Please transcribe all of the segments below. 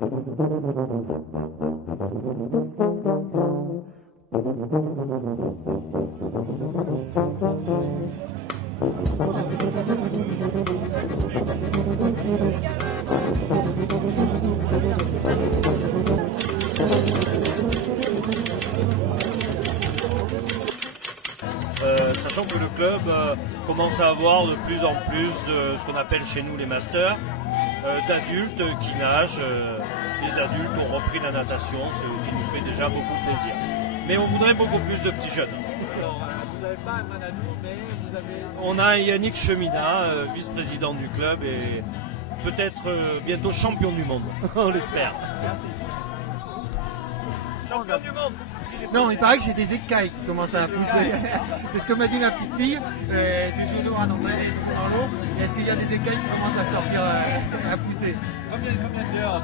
Sachant que le club commence à avoir de plus en plus de ce qu'on appelle chez nous les masters, d'adultes qui nagent. Les adultes ont repris la natation, ce qui nous fait déjà beaucoup plaisir. Mais on voudrait beaucoup plus de petits jeunes. Vous n'avez pas un Manadou, mais vous avez... On a un Yannick Cheminat, vice-président du club et peut-être bientôt champion du monde, on l'espère. Merci. Champion du monde. Non, il paraît que j'ai des écailles qui commencent à pousser. C'est ce que m'a dit ma petite fille. Du genou droit d'entraîner, du genou dans l'eau. Est-ce qu'il y a des écailles qui commencent à sortir, à pousser? Combien d'heures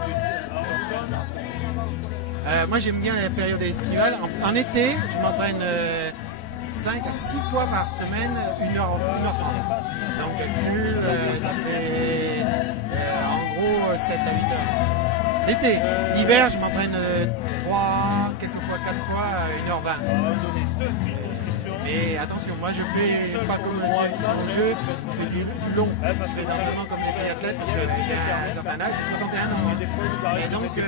Moi, j'aime bien la période estivale. En été, je m'entraîne 5 à 6 fois par semaine, 1h30. Donc, calcul, ça fait en gros 7 à 8 heures. L'été. L'hiver, je m'entraîne 3, quelquefois 4 fois à 1h20. Mais attention, moi je fais pas comme ceux qui sont jeux, c'est du plus long. Notamment comme les triathlètes, parce qu'il y a un certain âge, 61 ans. Et donc, je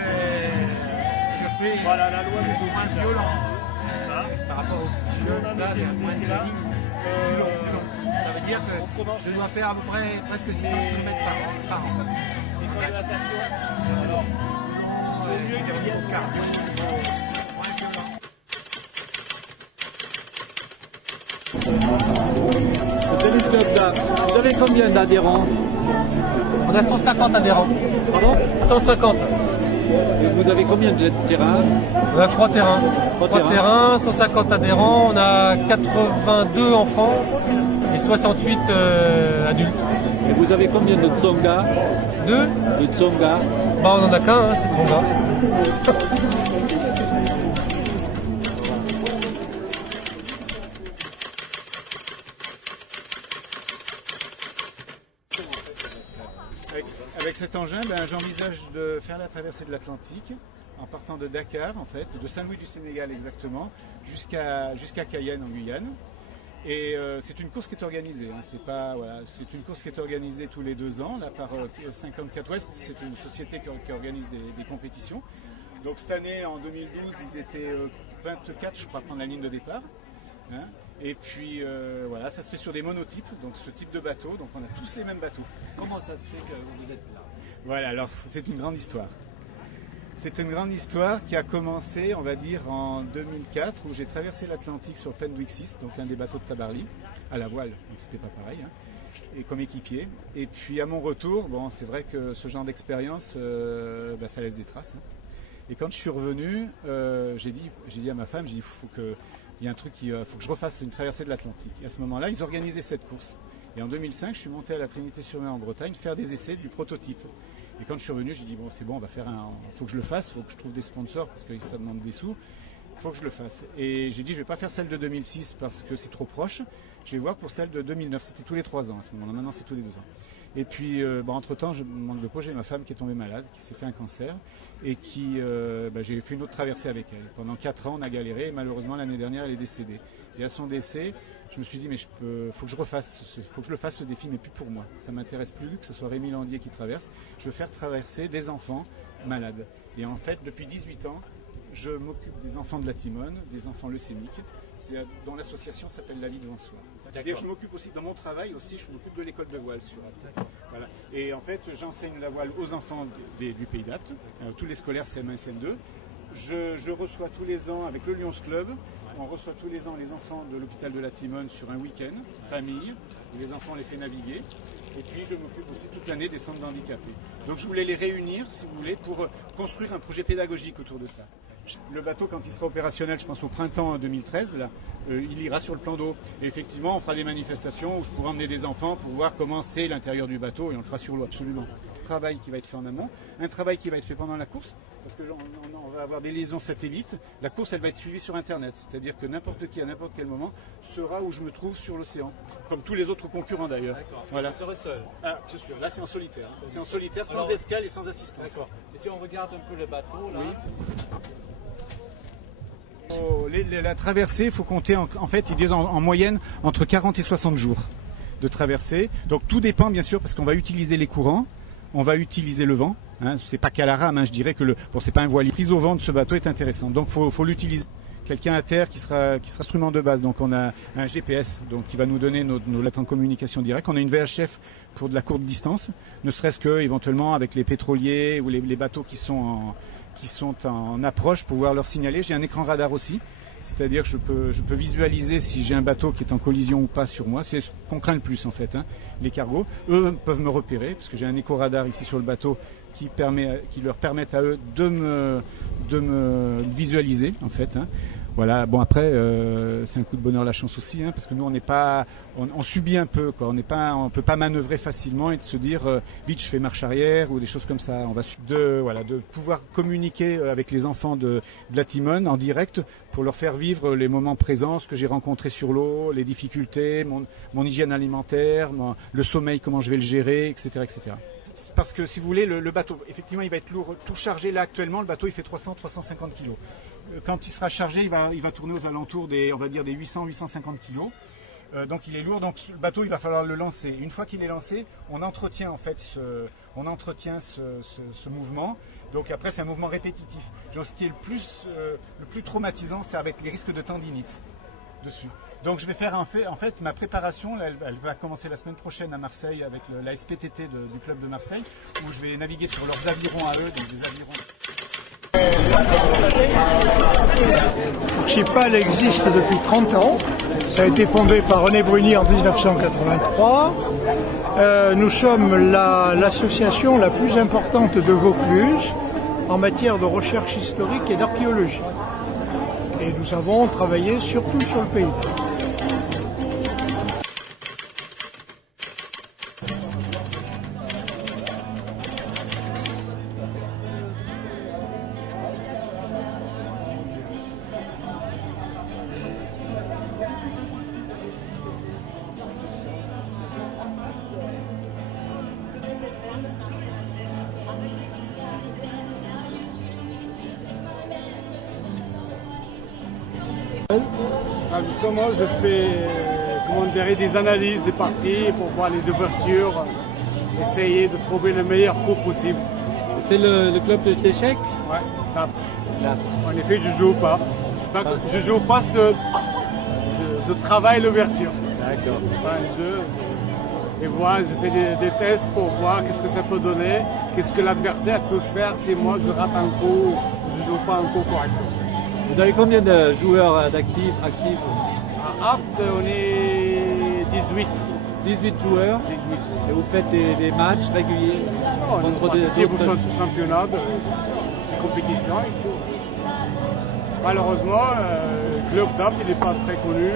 fais moins violent. Par rapport aux petits jeux, ça c'est moins de training plus long. Ça veut dire que je dois faire à peu près presque 600 km par an. Vous avez combien d'adhérents? On a 150 adhérents. Pardon? 150. Et vous avez combien de terrains? On a 3 terrains. 3 terrains, 150 adhérents. On a 82 enfants et 68 adultes. Et vous avez combien de tsonga? 2. De tsonga? Bah, on en a qu'un, c'est trop bas. Avec cet engin, j'envisage de faire la traversée de l'Atlantique en partant de Dakar, en fait, de Saint-Louis du Sénégal exactement, jusqu'à Cayenne en Guyane. Et c'est une course qui est organisée. Hein. C'est une course qui est organisée tous les 2 ans là, par 54 Ouest. C'est une société qui organise des compétitions. Donc cette année, en 2012, ils étaient 24, je crois, prendre la ligne de départ. Hein. Et puis voilà, ça se fait sur des monotypes, donc ce type de bateau. Donc on a tous les mêmes bateaux. Comment ça se fait que vous êtes là? Voilà, alors c'est une grande histoire. C'est une grande histoire qui a commencé, on va dire, en 2004, où j'ai traversé l'Atlantique sur Penwick 6, donc un des bateaux de Tabarly, à la voile, donc c'était pas pareil, hein, et comme équipier. Et puis à mon retour, bon, c'est vrai que ce genre d'expérience, ça laisse des traces. Hein. Et quand je suis revenu, j'ai dit à ma femme, il faut que je refasse une traversée de l'Atlantique. Et à ce moment-là, ils organisaient cette course. Et en 2005, je suis monté à la Trinité-sur-Mer en Bretagne faire des essais du prototype. Et quand je suis revenu, j'ai dit bon, c'est bon, faut que je le fasse, faut que je trouve des sponsors parce que ça demande des sous. Il faut que je le fasse. Et j'ai dit je vais pas faire celle de 2006 parce que c'est trop proche. Je vais voir pour celle de 2009. C'était tous les 3 ans à ce moment-là. Maintenant, c'est tous les 2 ans. Et puis, entre-temps, je me manque de peau, j'ai ma femme qui est tombée malade, qui s'est fait un cancer et j'ai fait une autre traversée avec elle. Pendant 4 ans, on a galéré et malheureusement, l'année dernière, elle est décédée. Et à son décès, je me suis dit, mais faut que je le fasse ce défi, mais plus pour moi. Ça m'intéresse plus que ce soit Rémi Landier qui traverse. Je veux faire traverser des enfants malades. Et en fait, depuis 18 ans, je m'occupe des enfants de la Timone, des enfants leucémiques, dont l'association s'appelle La Vie devant soi. C'est-à-dire que je m'occupe aussi, dans mon travail aussi, je m'occupe de l'école de voile sur Apt. Voilà. Et en fait, j'enseigne la voile aux enfants du pays d'Apt, tous les scolaires CM1 CM2. Je reçois tous les ans avec le Lions Club, on reçoit tous les ans les enfants de l'hôpital de la Timone sur un week-end, famille, où les enfants les fait naviguer. Et puis je m'occupe aussi toute l'année des centres d'handicapés. Donc je voulais les réunir, si vous voulez, pour construire un projet pédagogique autour de ça. Le bateau, quand il sera opérationnel, je pense au printemps 2013, là, il ira sur le plan d'eau. Et effectivement, on fera des manifestations où je pourrai emmener des enfants pour voir comment c'est l'intérieur du bateau et on le fera sur l'eau, absolument. travail qui va être fait en amont, un travail qui va être fait pendant la course, parce que là, on va avoir des liaisons satellites. La course, elle va être suivie sur Internet, c'est-à-dire que n'importe qui, à n'importe quel moment, saura où je me trouve sur l'océan, comme tous les autres concurrents d'ailleurs. Voilà. Vous serez seul. Ah, bien sûr, là c'est en solitaire. C'est en solitaire, sans escale et sans assistance. D'accord. Et si on regarde un peu le bateau, là... Oui. La traversée, il faut compter, en fait, ils disent en moyenne entre 40 et 60 jours de traversée. Donc tout dépend, bien sûr, parce qu'on va utiliser les courants, on va utiliser le vent. Hein, c'est pas qu'à la rame, hein, je dirais que c'est pas un voilier. La prise au vent de ce bateau est intéressante. Donc faut l'utiliser. Quelqu'un à terre qui sera instrument de base. Donc on a un GPS donc, qui va nous donner nos lettres en communication directe. On a une VHF pour de la courte distance, ne serait-ce que éventuellement avec les pétroliers ou les bateaux qui sont en approche pour pouvoir leur signaler. J'ai un écran radar aussi, c'est-à-dire que je peux visualiser si j'ai un bateau qui est en collision ou pas sur moi. C'est ce qu'on craint le plus en fait, hein, les cargos. Eux peuvent me repérer parce que j'ai un éco-radar ici sur le bateau qui leur permettent à eux de me visualiser en fait. Hein. Voilà. Bon après, c'est un coup de bonheur la chance aussi, hein, parce que nous on subit un peu, quoi. On peut pas manœuvrer facilement et de se dire vite je fais marche arrière ou des choses comme ça. On va de pouvoir communiquer avec les enfants de la Timone en direct pour leur faire vivre les moments présents, ce que j'ai rencontré sur l'eau, les difficultés, mon hygiène alimentaire, le sommeil, comment je vais le gérer, etc., etc. Parce que si vous voulez, le bateau, effectivement, il va être lourd, tout chargé là actuellement. Le bateau, il fait 300-350 kg. Quand il sera chargé, il va tourner aux alentours des 800-850 kg. Donc il est lourd. Donc le bateau, il va falloir le lancer. Une fois qu'il est lancé, on entretient en fait ce mouvement. Donc après, c'est un mouvement répétitif. Donc, ce qui est le plus traumatisant, c'est avec les risques de tendinite dessus. Donc je vais faire en fait ma préparation, elle va commencer la semaine prochaine à Marseille avec la SPTT du club de Marseille, où je vais naviguer sur leurs avirons à eux, donc des avirons. Archipel existe depuis 30 ans. Ça a été fondé par René Bruni en 1983. Nous sommes l'association la plus importante de Vaucluse en matière de recherche historique et d'archéologie. Et nous avons travaillé surtout sur le pays. Justement, je fais des analyses des parties pour voir les ouvertures, essayer de trouver le meilleur coup possible. C'est le club d'échecs? Ouais, Dapt. En effet, je joue pas. Je joue pas seul. Je travaille l'ouverture. D'accord. C'est pas un jeu. Et voilà, je fais des tests pour voir qu'est-ce que ça peut donner, qu'est-ce que l'adversaire peut faire si moi je rate un coup, je joue pas un coup correctement. Vous avez combien de joueurs actifs? À Apt, on est 18. 18 joueurs. 18. Et vous faites des matchs réguliers contre des championnats, des compétitions et tout. Malheureusement, le club d'Apt n'est pas très connu.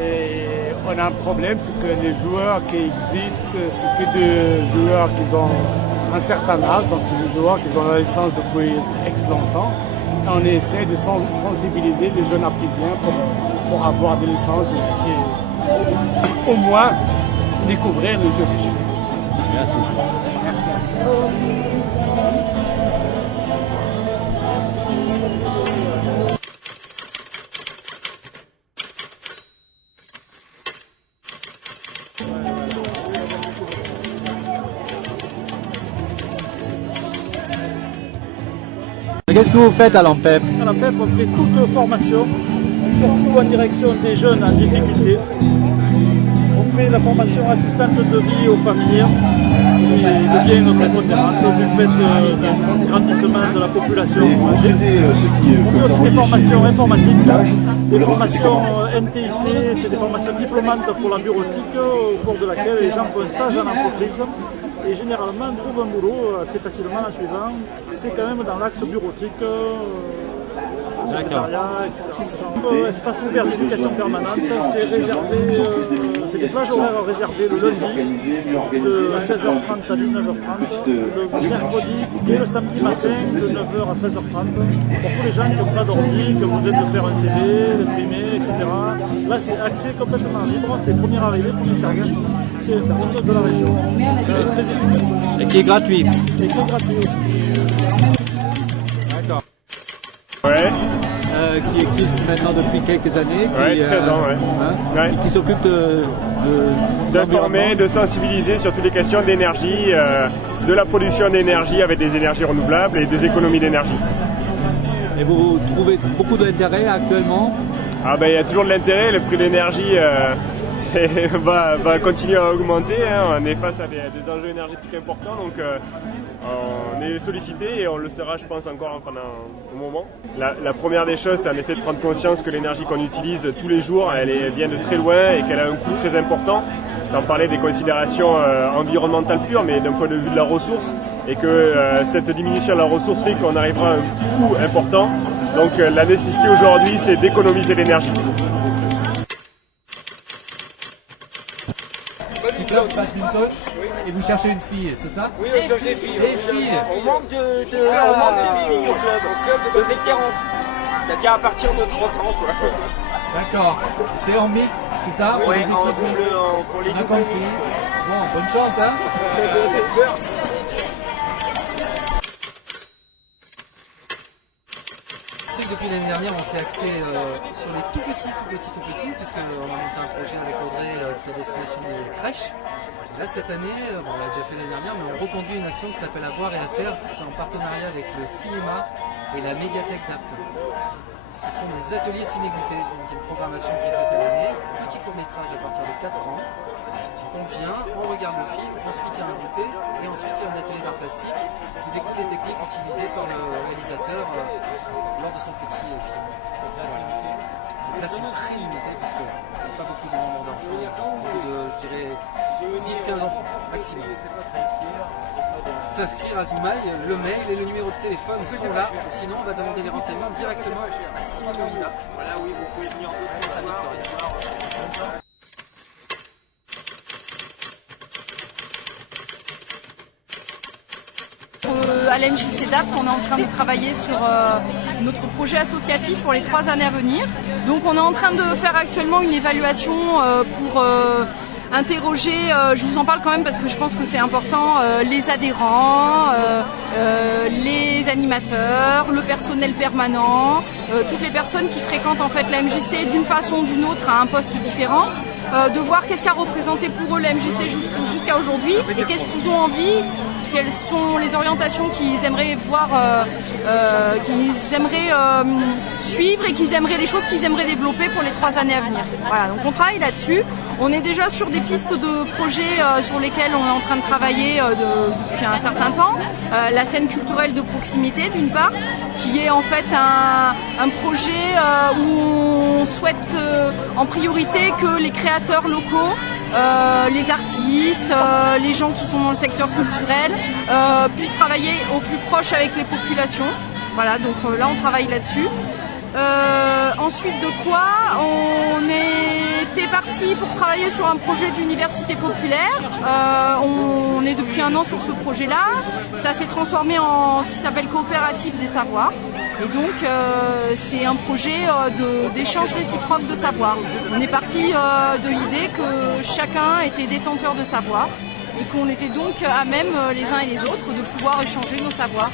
Et on a un problème, c'est que les joueurs qui existent, c'est que des joueurs qui ont un certain âge, donc c'est des joueurs qui ont la licence depuis très longtemps. On essaie de sensibiliser les jeunes artisans pour avoir des licences et au moins découvrir le jeu des jeux. Merci. Merci. Qu'est-ce que vous faites à l'AMPEP? À l'AMPEP, on fait toute formation, surtout en direction des jeunes en difficulté. On fait la formation assistante de vie aux familles, qui devient notre référente du fait du grandissement de la population âgée. On fait aussi des formations informatiques, des formations NTIC, c'est des formations diplômantes pour la bureautique, au cours de laquelle les gens font un stage en entreprise. Et généralement, on trouve un boulot assez facilement en suivant. C'est quand même dans l'axe bureautique, secrétariat, etc. Espace ouvert d'éducation permanente, c'est réservé, c'est des plages horaires réservées le lundi de 16h30 à 19h30, le mercredi et le samedi matin de 9h à 13h30 pour tous les gens qui n'ont pas dormi, qui ont besoin de faire un CD, d'imprimer, etc. Là c'est accès complètement libre, c'est premier arrivé, premier servi, c'est un service de la région. C'est très efficace. Et qui est gratuit. Et qui est gratuit aussi. D'accord. Ouais. Qui existe maintenant depuis quelques années. Qui, 13 ans, ouais. Et qui s'occupe d'informer, de sensibiliser sur toutes les questions d'énergie, de la production d'énergie avec des énergies renouvelables et des économies d'énergie. Et vous trouvez beaucoup d'intérêt actuellement? Ah ben il y a toujours de l'intérêt, le prix de l'énergie va continuer à augmenter, hein. On est face à des enjeux énergétiques importants, donc on est sollicité et on le sera je pense encore pendant un moment. La première des choses c'est en effet de prendre conscience que l'énergie qu'on utilise tous les jours elle vient de très loin et qu'elle a un coût très important, sans parler des considérations environnementales pures mais d'un point de vue de la ressource, et que cette diminution de la ressource fait qu'on arrivera à un coût important. Donc la nécessité aujourd'hui c'est d'économiser l'énergie. Et vous cherchez une fille, c'est ça? Oui, on cherche des filles. Des filles. On manque de filles au club de vétérans. C'est-à-dire à partir de 30 ans, quoi. D'accord. C'est en mixte, c'est ça? Oui, des équipes pour les on a compris. Bon, bonne chance, hein? Depuis l'année dernière, on s'est axé sur les tout petits, puisqu'on a monté un projet avec Audrey qui est à destination des crèches. Et là, cette année, on l'a déjà fait l'année dernière, mais on reconduit une action qui s'appelle Avoir et à faire. C'est en partenariat avec le cinéma et la médiathèque d'Apt. Ce sont des ateliers ciné-goûtés, donc une programmation qui est faite à l'année, un petit court-métrage à partir de 4 ans. Donc on vient, on regarde le film, ensuite il y a un goûter, et ensuite il y a un atelier d'art plastique qui découvre les techniques utilisées par le réalisateur lors de son petit film. Voilà. Donc là c'est très limité parce qu'il n'y a pas beaucoup de nombre d'enfants, beaucoup de, je dirais, 10-15 enfants maximum. S'inscrire à Zoumaï, le mail et le numéro de téléphone sont là, sinon on va demander les renseignements directement à Simon Molina. Voilà, oui, vous pouvez venir à Victoria. À l'MJC d'Apt, on est en train de travailler sur notre projet associatif pour les 3 années à venir. Donc on est en train de faire actuellement une évaluation pour interroger, je vous en parle quand même parce que je pense que c'est important, les adhérents, les animateurs, le personnel permanent, toutes les personnes qui fréquentent en fait la MJC d'une façon ou d'une autre à un poste différent, de voir qu'est-ce qu'a représenté pour eux la MJC jusqu'à aujourd'hui et qu'est-ce qu'ils ont envie, quelles sont les orientations qu'ils aimeraient voir, qu'ils aimeraient suivre et les choses qu'ils aimeraient développer pour les 3 années à venir. Voilà, donc on travaille là-dessus. On est déjà sur des pistes de projets sur lesquels on est en train de travailler depuis un certain temps. La scène culturelle de proximité d'une part, qui est en fait un projet où on souhaite en priorité que les créateurs locaux, les artistes, les gens qui sont dans le secteur culturel puissent travailler au plus proche avec les populations. Voilà, donc là on travaille là-dessus. Ensuite de quoi on était parti pour travailler sur un projet d'université populaire. On est depuis 1 an sur ce projet-là. Ça s'est transformé en ce qui s'appelle coopérative des savoirs. Et donc c'est un projet d'échange réciproque de savoir. On est parti de l'idée que chacun était détenteur de savoir et qu'on était donc à même les uns et les autres de pouvoir échanger nos savoirs.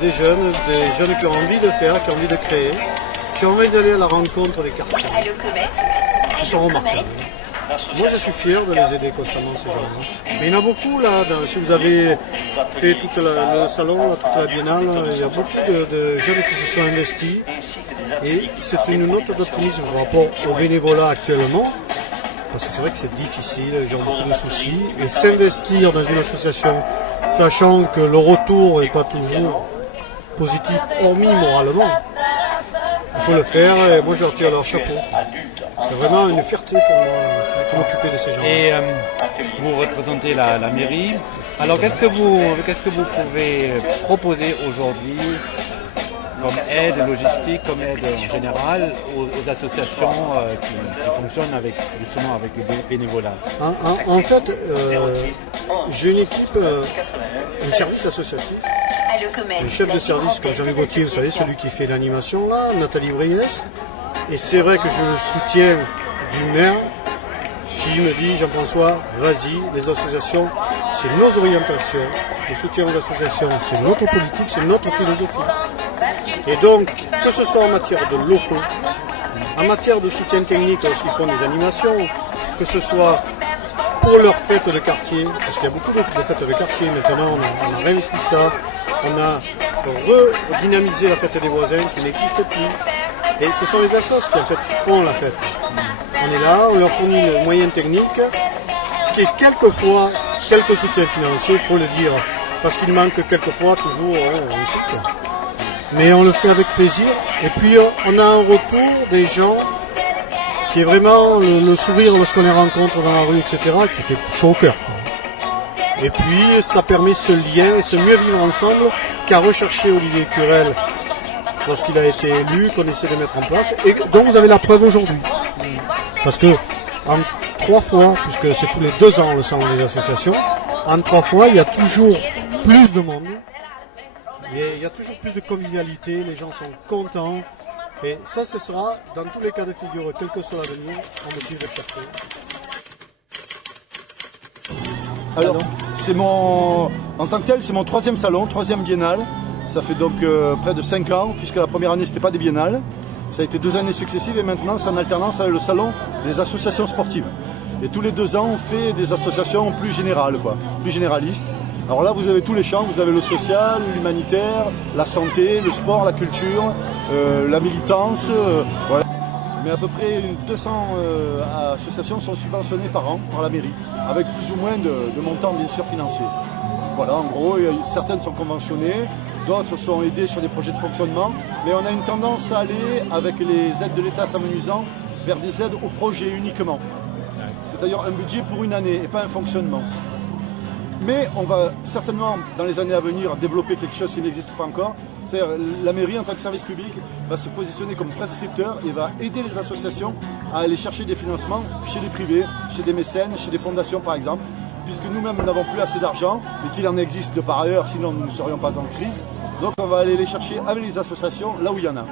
Des jeunes qui ont envie de faire, qui ont envie de créer, qui ont envie d'aller à la rencontre des quartiers, qui sont remarquables. Moi je suis fier de les aider constamment ces gens-là. Mais il y en a beaucoup là, si vous avez fait tout le salon, toute la biennale, il y a beaucoup de jeunes qui se sont investis et c'est une note d'optimisme par rapport au bénévolat actuellement. Parce que c'est vrai que c'est difficile, les gens ont beaucoup de soucis. Et s'investir dans une association, sachant que le retour n'est pas toujours positif, hormis moralement, il faut le faire et moi je leur tire leur chapeau. C'est vraiment une fierté pour moi de m'occuper de ces gens. Et vous représentez la mairie. Alors qu'est-ce que vous pouvez proposer aujourd'hui comme aide logistique, comme aide en général aux associations qui fonctionnent justement avec le bénévolat. En fait, j'ai une équipe, un service associatif. Le chef de service, comme Jean-Louis Gauthier, vous savez, celui qui fait l'animation là, Nathalie Briès. Et c'est vrai que je le soutiens du maire qui me dit, Jean-François, vas-y, les associations, c'est nos orientations, le soutien aux associations, c'est notre politique, c'est notre philosophie. Et donc, que ce soit en matière de locaux, en matière de soutien technique lorsqu'ils font des animations, que ce soit pour leurs fêtes de quartier, parce qu'il y a beaucoup de fêtes de quartier, maintenant on a réinvesti ça, on a redynamisé la fête des voisins qui n'existe plus. Et ce sont les assos qui en fait font la fête. On est là, on leur fournit le moyen technique et quelquefois quelques soutiens financiers, il faut le dire, parce qu'il manque quelquefois toujours un soutien. Mais on le fait avec plaisir et puis on a un retour des gens qui est vraiment le sourire lorsqu'on les rencontre dans la rue, etc., qui fait chaud au cœur. Et puis ça permet ce lien et ce mieux vivre ensemble qu'a recherché Olivier Curel lorsqu'il a été élu, qu'on essaie de mettre en place, et dont vous avez la preuve aujourd'hui. Parce que en 3 fois, puisque c'est tous les 2 ans le salon des associations, en 3 fois il y a toujours plus de monde, et il y a toujours plus de convivialité, les gens sont contents, et ça ce sera dans tous les cas de figure, quel que soit l'avenir, un motif de fierté. Alors, en tant que tel, c'est mon 3e salon, 3e biennale. Ça fait donc près de 5 ans, puisque la première année, c'était pas des biennales. Ça a été 2 années successives et maintenant, c'est en alternance avec le salon des associations sportives. Et tous les 2 ans, on fait des associations plus générales, plus généralistes. Alors là, vous avez tous les champs, vous avez le social, l'humanitaire, la santé, le sport, la culture, la militance, voilà. Mais à peu près 200 associations sont subventionnées par an par la mairie, avec plus ou moins de montants bien sûr financiers. Voilà, en gros, certaines sont conventionnées, d'autres sont aidées sur des projets de fonctionnement, mais on a une tendance à aller, avec les aides de l'État s'amenuisant, vers des aides au projet uniquement. C'est-à-dire un budget pour une année et pas un fonctionnement. Mais on va certainement, dans les années à venir, développer quelque chose qui n'existe pas encore. C'est-à-dire la mairie, en tant que service public, va se positionner comme prescripteur et va aider les associations à aller chercher des financements chez les privés, chez des mécènes, chez des fondations par exemple, puisque nous-mêmes nous n'avons plus assez d'argent et qu'il en existe de par ailleurs, sinon nous ne serions pas en crise. Donc on va aller les chercher avec les associations là où il y en a.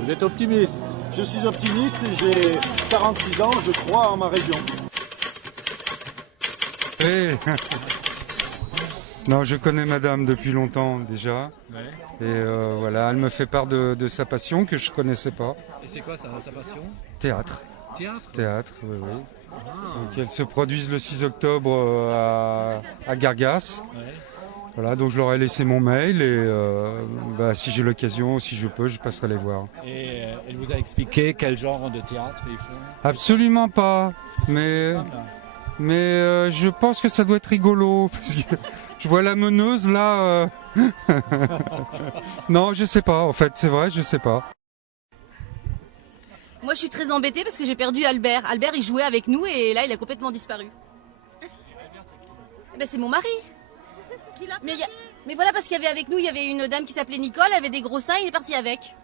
Vous êtes optimiste? Je suis optimiste et j'ai 46 ans, je crois en ma région. Hey. Non, je connais madame depuis longtemps déjà. Ouais. Et voilà, elle me fait part de sa passion que je ne connaissais pas. Et c'est quoi sa passion? Théâtre. Théâtre? Théâtre, oui, oui. Ah. Donc elle se produise le 6 octobre à Gargas. Ouais. Voilà, donc je leur ai laissé mon mail et si j'ai l'occasion, si je peux, je passerai les voir. Et elle vous a expliqué quel genre de théâtre ils font? Absolument pas, mais je pense que ça doit être rigolo, parce que je vois la meneuse là. Non, je sais pas, en fait, c'est vrai, je sais pas. Moi, je suis très embêtée parce que j'ai perdu Albert. Albert, il jouait avec nous et là, il a complètement disparu. Ben, c'est mon mari. Mais voilà, parce qu'il y avait avec nous, il y avait une dame qui s'appelait Nicole, elle avait des gros seins, il est parti avec.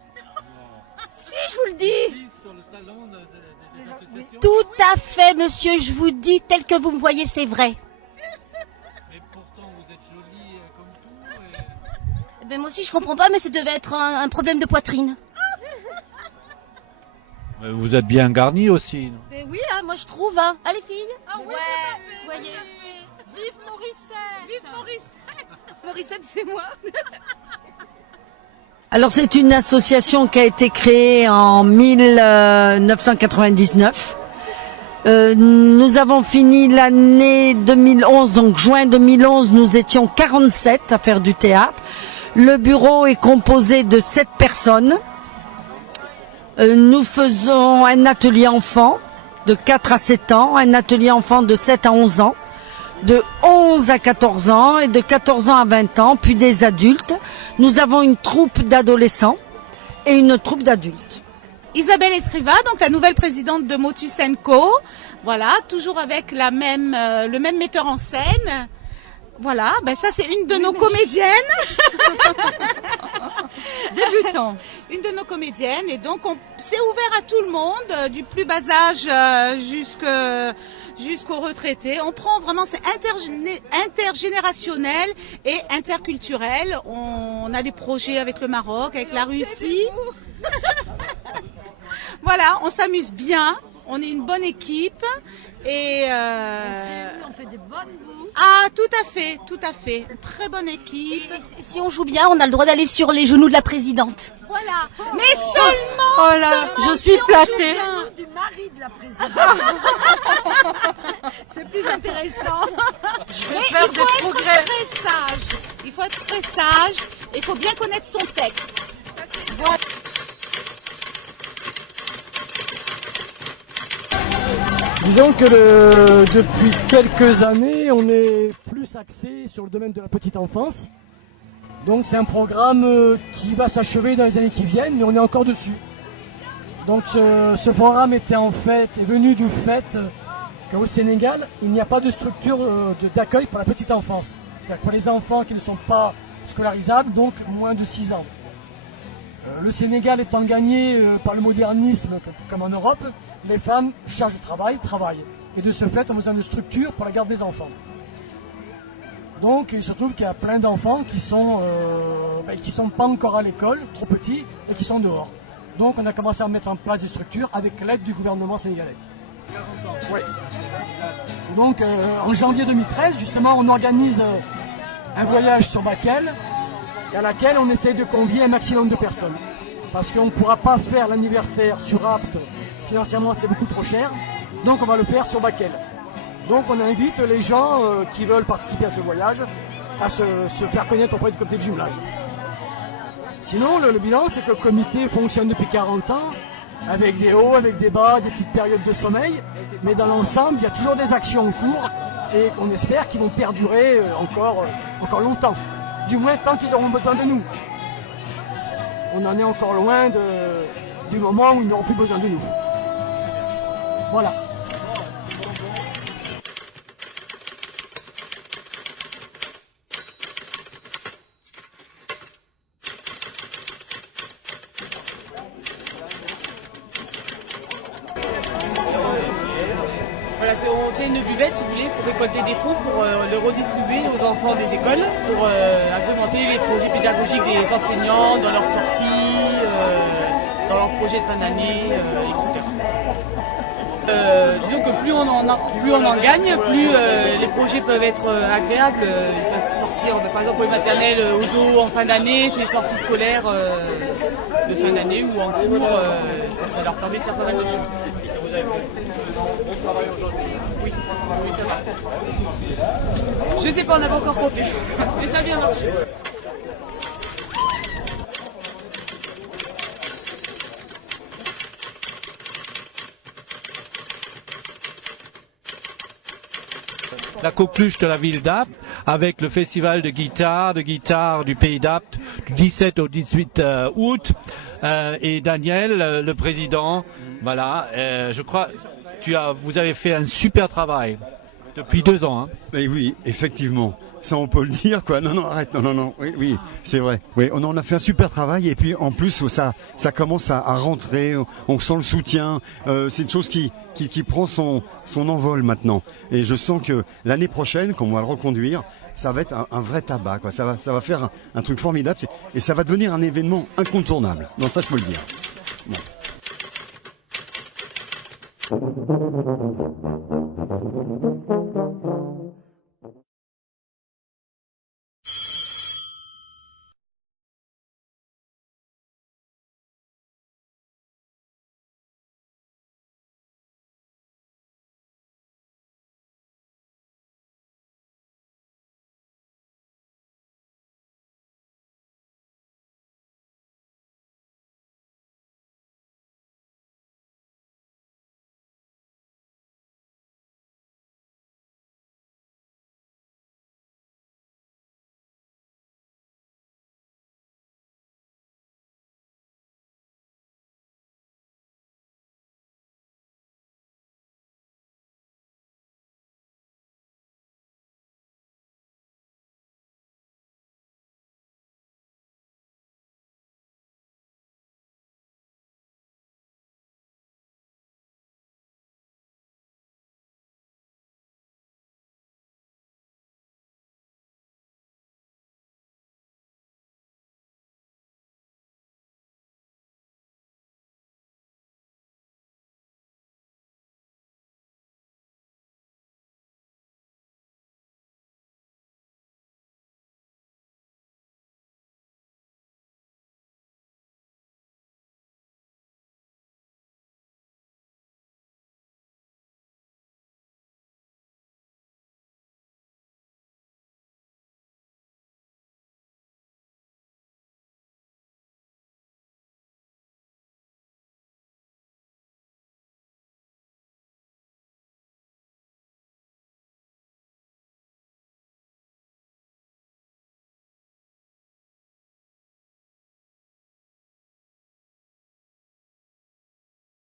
Si, je vous le dis. Sur le salon des associations. Tout à fait, monsieur, je vous dis, tel que vous me voyez, c'est vrai. Mais pourtant, vous êtes jolie comme tout. Et... Ben, moi aussi, je comprends pas, mais ça devait être un problème de poitrine. Vous êtes bien garnie aussi. Non? Mais oui, hein, moi je trouve. Hein. Ah, les filles? Ah oui, vous voyez. Vive Morissette! Vive Morissette! Morissette, c'est moi. Alors c'est une association qui a été créée en 1999. Nous avons fini l'année 2011, donc juin 2011, nous étions 47 à faire du théâtre. Le bureau est composé de 7 personnes. Nous faisons un atelier enfant de 4 à 7 ans, un atelier enfant de 7 à 11 ans, de 11 à 14 ans et de 14 ans à 20 ans, puis des adultes. Nous avons une troupe d'adolescents et une troupe d'adultes. Isabelle Escriva, donc la nouvelle présidente de Motus & Co. Voilà, toujours avec le même metteur en scène. Voilà, ben ça c'est une de nos comédiennes. Débutant. Une de nos comédiennes. Et donc, c'est ouvert à tout le monde, du plus bas âge jusqu'aux retraités. On prend vraiment, c'est intergénérationnel et interculturel. On a des projets avec le Maroc, avec la Russie. Voilà, on s'amuse bien. On est une bonne équipe. Et on fait des bonnes bouffes. Ah, tout à fait, tout à fait. Une très bonne équipe. Et si on joue bien, on a le droit d'aller sur les genoux de la présidente. Voilà. Mais seulement. Oh là, je suis flattée. Du mari de la présidente. C'est plus intéressant. Je vais faire des progrès. Très sage. Il faut être très sage. Et il faut bien connaître son texte. Voilà. Disons que depuis quelques années, on est plus axé sur le domaine de la petite enfance. Donc c'est un programme qui va s'achever dans les années qui viennent, mais on est encore dessus. Donc ce programme est venu du fait qu'au Sénégal, il n'y a pas de structure d'accueil pour la petite enfance. C'est-à-dire pour les enfants qui ne sont pas scolarisables, donc moins de 6 ans. Le Sénégal étant gagné par le modernisme comme en Europe, les femmes chargent de travail, travaillent. Et de ce fait, on a besoin de structures pour la garde des enfants. Donc il se trouve qu'il y a plein d'enfants qui sont pas encore à l'école, trop petits, et qui sont dehors. Donc on a commencé à mettre en place des structures avec l'aide du gouvernement sénégalais. Oui. Donc en janvier 2013, justement, on organise un voyage sur Bakel, et à laquelle on essaie de convier un maximum de personnes. Parce qu'on ne pourra pas faire l'anniversaire sur Apt, financièrement c'est beaucoup trop cher, donc on va le faire sur Bakel. Donc on invite les gens qui veulent participer à ce voyage à se faire connaître auprès du comité de jumelage. Sinon le bilan c'est que le comité fonctionne depuis 40 ans, avec des hauts, avec des bas, des petites périodes de sommeil, mais dans l'ensemble il y a toujours des actions en cours et qu'on espère qu'ils vont perdurer encore longtemps. Du moins tant qu'ils auront besoin de nous. On en est encore loin du moment où ils n'auront plus besoin de nous. Voilà. Voilà, on tient une buvette, si vous voulez, pour récolter des fonds, pour le redistribuer aux enfants des écoles, pour agrémenter les projets pédagogiques des enseignants dans leurs sorties, dans leurs projets de fin d'année, etc. Disons que plus on en gagne, plus les projets peuvent être agréables. Ils peuvent sortir, par exemple pour les maternelles, aux zoo en fin d'année, c'est les sorties scolaires de fin d'année ou en cours, ça leur permet de faire pas mal de choses. Oui, ça va. Je sais pas, on n'a pas encore compté, mais ça a bien marché. La coqueluche de la ville d'Apt, avec le festival de guitare du pays d'Apt, du 17 au 18 août. Et Daniel, le président, voilà, je crois, vous avez fait un super travail depuis 2 ans. Hein. Mais oui, effectivement. Ça, on peut le dire, quoi. Non, arrête. Non. Oui, c'est vrai. Oui, on a fait un super travail. Et puis, en plus, ça commence à rentrer. On sent le soutien. C'est une chose qui prend son envol maintenant. Et je sens que l'année prochaine, quand on va le reconduire, ça va être un vrai tabac, quoi. Ça va faire un truc formidable. Et ça va devenir un événement incontournable. Non, ça, je peux le dire. Bon.